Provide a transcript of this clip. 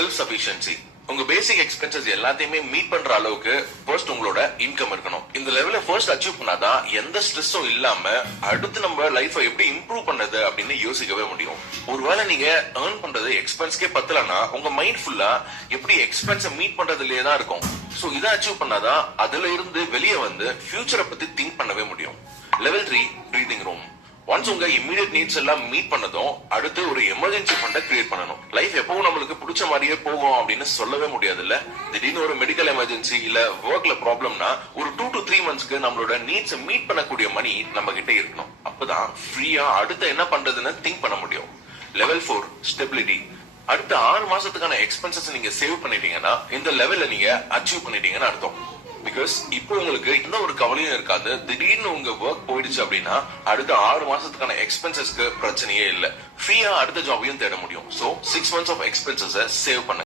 Self sufficiency. உங்க பேசிக் expenses எல்லாத்தையுமே meet பண்ற அளவுக்கு ஃபர்ஸ்ட் உங்களோட இன்கம் இருக்கணும். இந்த லெவல ஃபர்ஸ்ட் அச்சீவ் பண்ணாதான் எந்த ஸ்ட்ரெஸ்ஸும் இல்லாம அடுத்து நம்ம லைஃப எப்படி இம்ப்ரூவ் பண்ணது அப்படின்னு யோசிக்கவே முடியும். ஒருவேளை நீங்க ஏர்ன் பண்றது எக்ஸ்பென்ஸ்க்கே பத்தலனா உங்க மைண்ட் ஃபுல்லா எப்படி எக்ஸ்பென்ஸ மீட் பண்றதுலயே தான் இருக்கும். சோ இதை அச்சீவ் பண்ணாதான் அதுல இருந்து வெளியே வந்து ஃபியூச்சரை பத்தி திங்க் பண்ணவே முடியும். Level 3 breathing room. ஒன்ஸ் உங்க இமீடியட் நீட்ஸ் எல்லாம் மீட் பண்ணதும் அடுத்து ஒரு எமர்ஜென்சி ஃபண்ட கிரியேட் பண்ணணும். லைஃப் எப்பவும் நம்மளுக்கு பிடிச்ச மாதிரியே போகும் அப்படின்னு சொல்லவே முடியாது இல்ல. திடீர்னு ஒரு மெடிக்கல் எமர்ஜென்சி இல்ல ஒர்க்ல ப்ராப்ளம்னா ஒரு 2 to 3 மந்த்ஸ்க்கு நம்மளோட நீட்ஸ் மீட் பண்ணக்கூடிய மணி நம்ம கிட்ட இருக்கணும். அப்பதான் ஃப்ரீயா அடுத்து என்ன பண்றதுன்னு திங்க் பண்ண முடியும். Level 4 stability. அடுத்த 6 மாசத்துக்கான எக்ஸ்பென்சஸ் நீங்க சேவ் பண்ணிட்டீங்கன்னா இந்த லெவல்ல நீங்க அச்சீவ் பண்ணிட்டீங்கன்னு அர்த்தம். பிகாஸ் இப்போ உங்களுக்கு எந்த ஒரு கவலையும் இருக்காது. திடீர்னு உங்க ஒர்க் போயிடுச்சு அப்படின்னா அடுத்த 6 மாசத்துக்கான எக்ஸ்பென்சஸ்க்கு பிரச்சனையே இல்ல. ஃப்ரீயா அடுத்த ஜாபையும் தேட முடியும். So 6 months of expenses save பண்ணுங்க.